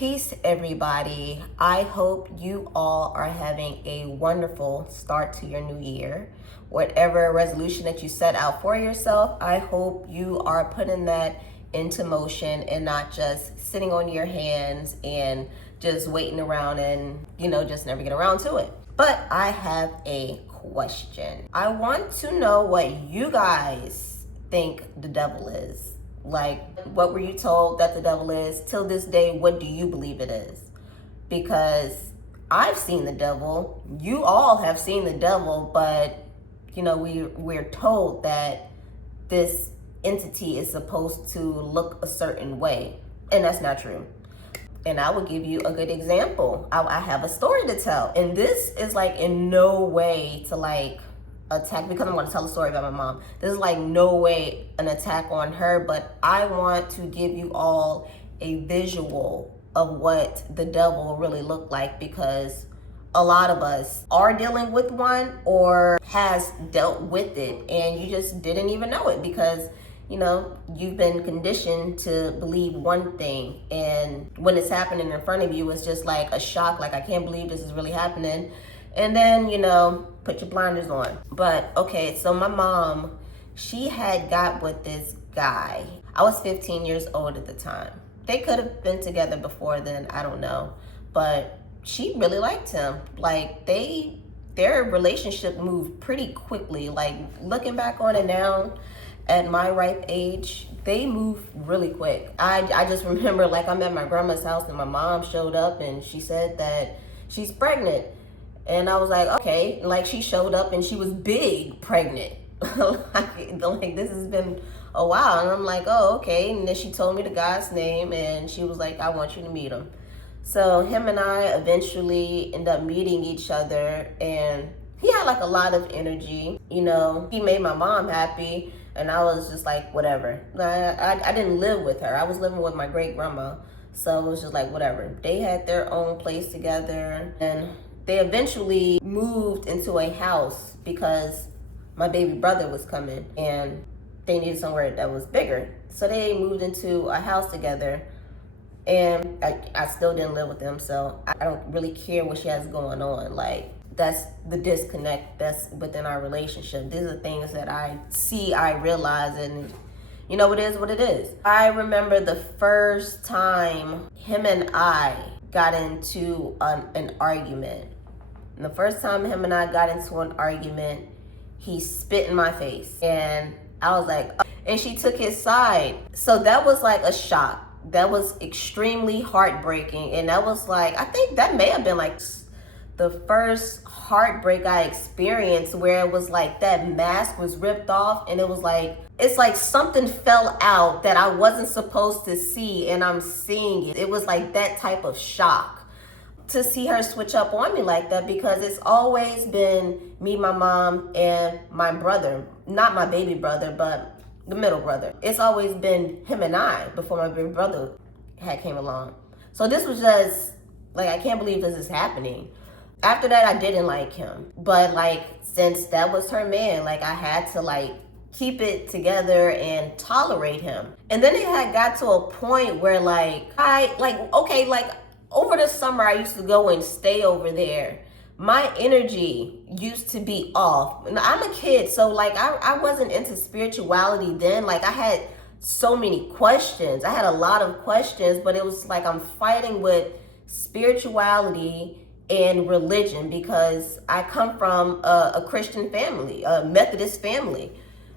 Peace, everybody. I hope you all are having a wonderful start to your new year. Whatever resolution that you set out for yourself, I hope you are putting that into motion and not just sitting on your hands and just waiting around and, just never get around to it. But I have a question. I want to know what you guys think the devil is. Like, what were you told that the devil is? Till this day, what do you believe it is? Because I've seen the devil. You all have seen the devil, but we're told that this entity is supposed to look a certain way, and that's not true. And I will give you a good example. I have a story to tell, and this is like in no way to attack, because I'm going to tell a story about my mom. This is like no way an attack on her, but I want to give you all a visual of what the devil really looked like, because a lot of us are dealing with one or has dealt with it, and you just didn't even know it because you've been conditioned to believe one thing, and when it's happening in front of you, it's just like a shock, like, I can't believe this is really happening. And then, put your blinders on. But okay, so my mom, she had got with this guy. I was 15 years old at the time. They could have been together before then, I don't know. But she really liked him. Like, their relationship moved pretty quickly. Like, looking back on it now, at my ripe age, they moved really quick. I just remember, like, I'm at my grandma's house and my mom showed up and she said that she's pregnant. And I was like, okay, like, she showed up and she was big pregnant. like this has been a while. And I'm like, oh, okay. And then she told me the guy's name and she was like, I want you to meet him. So him and I eventually end up meeting each other, and he had like a lot of energy. He made my mom happy, and I was just like, whatever. I didn't live with her. I was living with my great grandma. So it was just like, whatever. They had their own place together, and they eventually moved into a house because my baby brother was coming and they needed somewhere that was bigger. So they moved into a house together, and I still didn't live with them. So I don't really care what she has going on. Like, that's the disconnect that's within our relationship. These are things that I see, I realize, and it is what it is. I remember the first time him and I got into an argument. And the first time him and I got into an argument, he spit in my face. And I was like, oh. And she took his side. So that was like a shock. That was extremely heartbreaking. And that was like, I think that may have been like the first heartbreak I experienced, where it was like that mask was ripped off, and it was like, it's like something fell out that I wasn't supposed to see, and I'm seeing it. It was like that type of shock to see her switch up on me like that, because it's always been me, my mom, and my brother. Not my baby brother, but the middle brother. It's always been him and I before my baby brother had came along. So this was just like, I can't believe this is happening. After that, I didn't like him. But like, since that was her man, like, I had to like keep it together and tolerate him. And then it had got to a point where over the summer, I used to go and stay over there. My energy used to be off. And I'm a kid, so like, I wasn't into spirituality then. Like, I had so many questions. I had a lot of questions, but it was like I'm fighting with spirituality and religion, because I come from a Christian family, a Methodist family.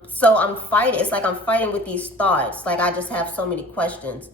So I'm fighting. It's like I'm fighting with these thoughts. Like, I just have so many questions.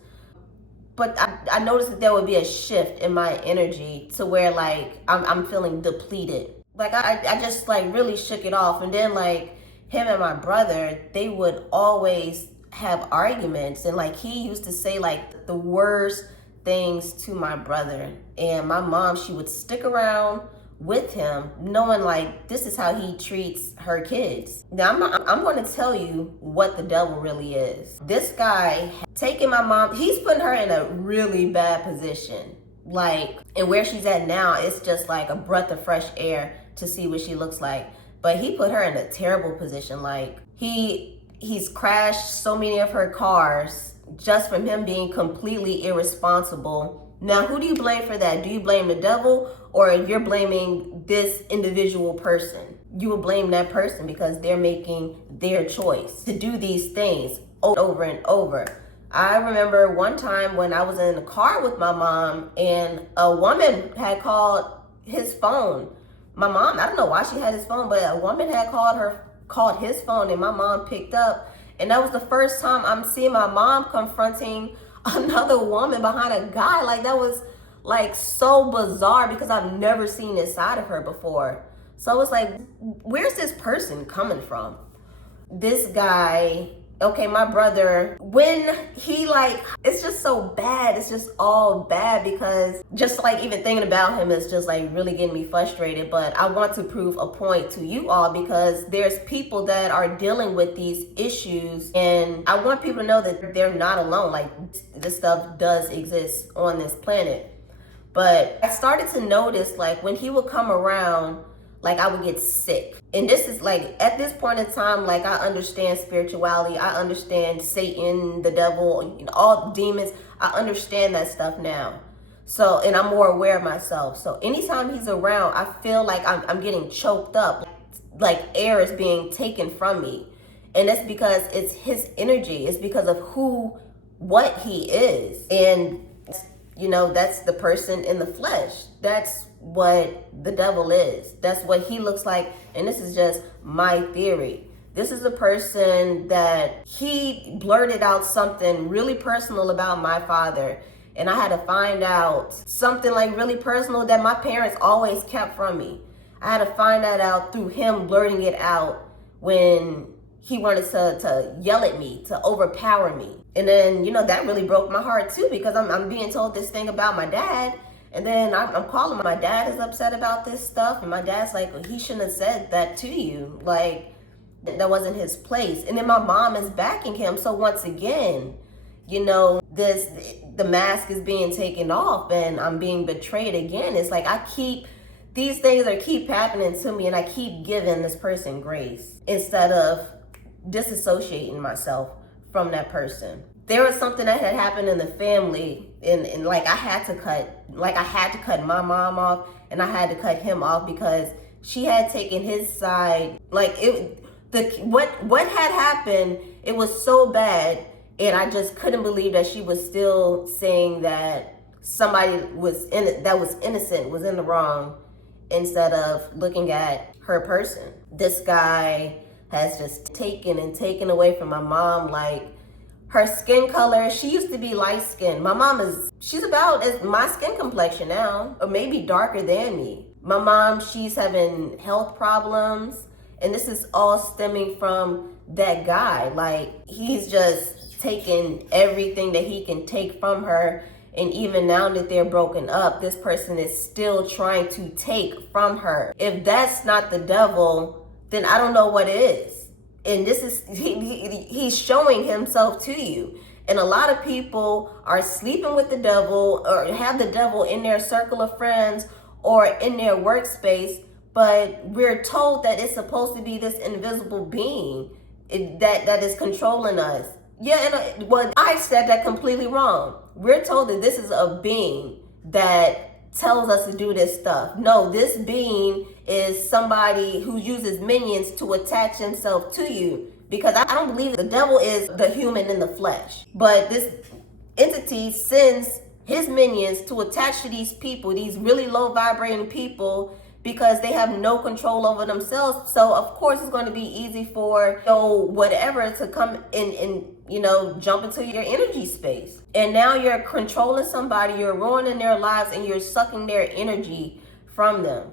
But I noticed that there would be a shift in my energy to where like I'm feeling depleted. Like, I just like really shook it off. And then like him and my brother, they would always have arguments. And like, he used to say like the worst things to my brother. And my mom, she would stick around with him, knowing like this is how he treats her kids. Now I'm going to tell you what the devil really is. This guy taking my mom, he's putting her in a really bad position. Like, and where she's at now, it's just like a breath of fresh air to see what she looks like. But he put her in a terrible position. Like, he's crashed so many of her cars just from him being completely irresponsible Now, who do you blame for that? Do you blame the devil, or you're blaming this individual person? You will blame that person because they're making their choice to do these things over and over. I remember one time when I was in the car with my mom and a woman had called his phone. My mom, I don't know why she had his phone, but a woman had called his phone, and my mom picked up. And that was the first time I'm seeing my mom confronting another woman behind a guy. Like, that was like so bizarre because I've never seen this side of her before. So it's like, where's this person coming from? This guy, okay, my brother, when he it's just so bad. It's just all bad because just like even thinking about him is just like really getting me frustrated. But I want to prove a point to you all because there's people that are dealing with these issues, and I want people to know that they're not alone. Like, this stuff does exist on this planet. But I started to notice, like, when he would come around, like, I would get sick. And this is like, at this point in time, like, I understand spirituality. I understand Satan, the devil, all demons. I understand that stuff now. So, and I'm more aware of myself. So anytime he's around, I feel like I'm getting choked up, like air is being taken from me. And that's because it's his energy. It's because of what he is. And, that's the person in the flesh. That's what the devil is. That's what he looks like. And this is just my theory. This is a person that he blurted out something really personal about my father. And I had to find out something like really personal that my parents always kept from me. I had to find that out through him blurting it out when he wanted to yell at me, to overpower me. And then, that really broke my heart too, because I'm being told this thing about my dad. And then I'm calling my dad is upset about this stuff. And my dad's like, well, he shouldn't have said that to you. Like, that wasn't his place. And then my mom is backing him. So once again, the mask is being taken off and I'm being betrayed again. It's like these things keep happening to me, and I keep giving this person grace instead of disassociating myself from that person. There was something that had happened in the family, and like I had to cut my mom off, and I had to cut him off because she had taken his side. Like, what had happened, it was so bad, and I just couldn't believe that she was still saying that somebody that was innocent was in the wrong instead of looking at her person. This guy has just taken away from my mom. Like, her skin color, she used to be light skinned. My mom she's about as my skin complexion now, or maybe darker than me. My mom, she's having health problems, and this is all stemming from that guy. Like, he's just taking everything that he can take from her. And even now that they're broken up, this person is still trying to take from her. If that's not the devil, then I don't know what is. And this is, he's showing himself to you. And a lot of people are sleeping with the devil or have the devil in their circle of friends or in their workspace, but we're told that it's supposed to be this invisible being that is controlling us. Yeah, and I said that completely wrong. We're told that this is a being that tells us to do this stuff. No, this being is somebody who uses minions to attach himself to you. Because I don't believe the devil is the human in the flesh. But this entity sends his minions to attach to these people, these really low vibrating people, because they have no control over themselves. So of course it's going to be easy for whatever to come in and jump into your energy space. And now you're controlling somebody, you're ruining their lives, and you're sucking their energy from them.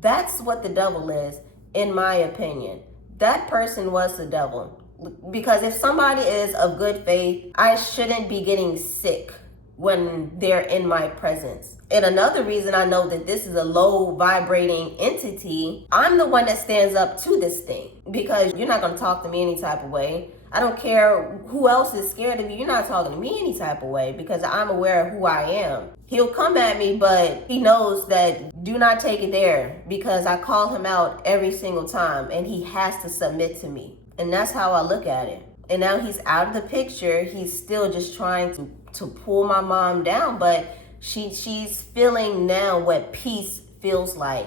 That's what the devil is, in my opinion. That person was the devil. Because if somebody is of good faith, I shouldn't be getting sick when they're in my presence. And another reason I know that this is a low vibrating entity, I'm the one that stands up to this thing, because you're not going to talk to me any type of way. I don't care who else is scared of you. You're not talking to me any type of way, because I'm aware of who I am. He'll come at me, but he knows that do not take it there, because I call him out every single time and he has to submit to me. And that's how I look at it. And now he's out of the picture. He's still just trying to pull my mom down, but She's feeling now what peace feels like.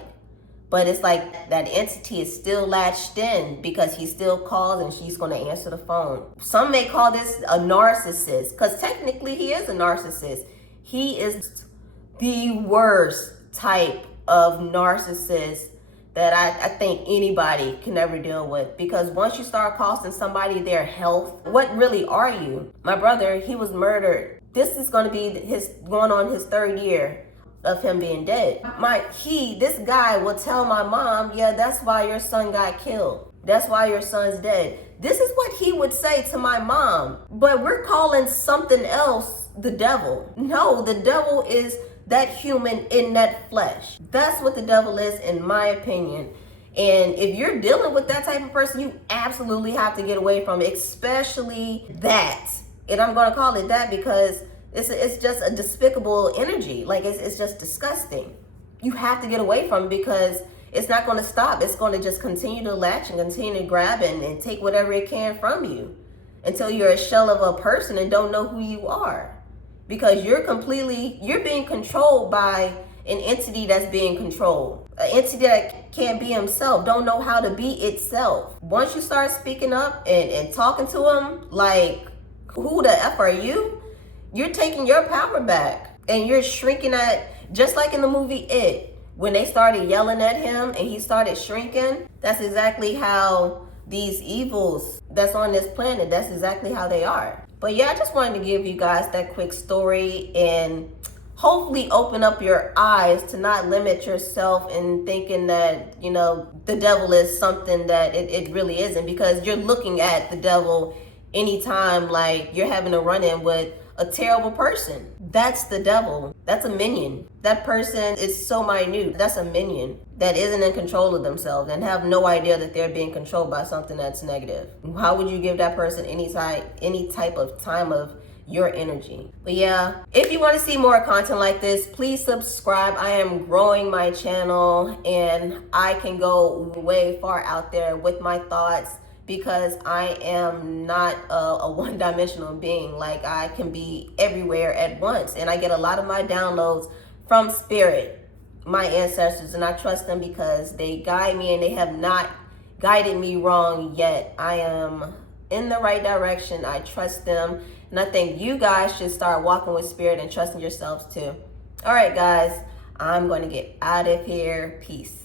But it's like that entity is still latched in because he still calls and she's going to answer the phone. Some may call this a narcissist because technically he is a narcissist. He is the worst type of narcissist that I think anybody can ever deal with, because once you start costing somebody their health, what really are you? My brother, he was murdered. This is going to be going on his 3rd year of him being dead. This guy will tell my mom, yeah, that's why your son got killed. That's why your son's dead. This is what he would say to my mom. But we're calling something else the devil. No, the devil is that human in that flesh. That's what the devil is, in my opinion. And if you're dealing with that type of person, you absolutely have to get away from it, especially that. And I'm going to call it that because it's just a despicable energy. Like, it's just disgusting. You have to get away from it because it's not going to stop. It's going to just continue to latch and continue to grab and take whatever it can from you until you're a shell of a person and don't know who you are. Because you're being controlled by an entity that's being controlled. An entity that can't be himself, don't know how to be itself. Once you start speaking up and talking to him like, who the F are you? You're taking your power back and you're shrinking just like in the movie It. When they started yelling at him and he started shrinking, that's exactly how these evils that's on this planet, that's exactly how they are. But yeah, I just wanted to give you guys that quick story and hopefully open up your eyes to not limit yourself in thinking that, the devil is something that it really isn't, because you're looking at the devil anytime like you're having a run-in with a terrible person. That's the devil. That's a minion. That person is so minute. That's a minion that isn't in control of themselves and have no idea that they're being controlled by something that's negative. How would you give that person any type of time of your energy? But yeah, if you want to see more content like this, please subscribe. I am growing my channel and I can go way far out there with my thoughts, because I am not a one-dimensional being. Like, I can be everywhere at once, and I get a lot of my downloads from spirit, my ancestors, and I trust them because they guide me and they have not guided me wrong yet. I am in the right direction. I trust them, and I think you guys should start walking with spirit and trusting yourselves too. All right, guys, I'm going to get out of here. Peace.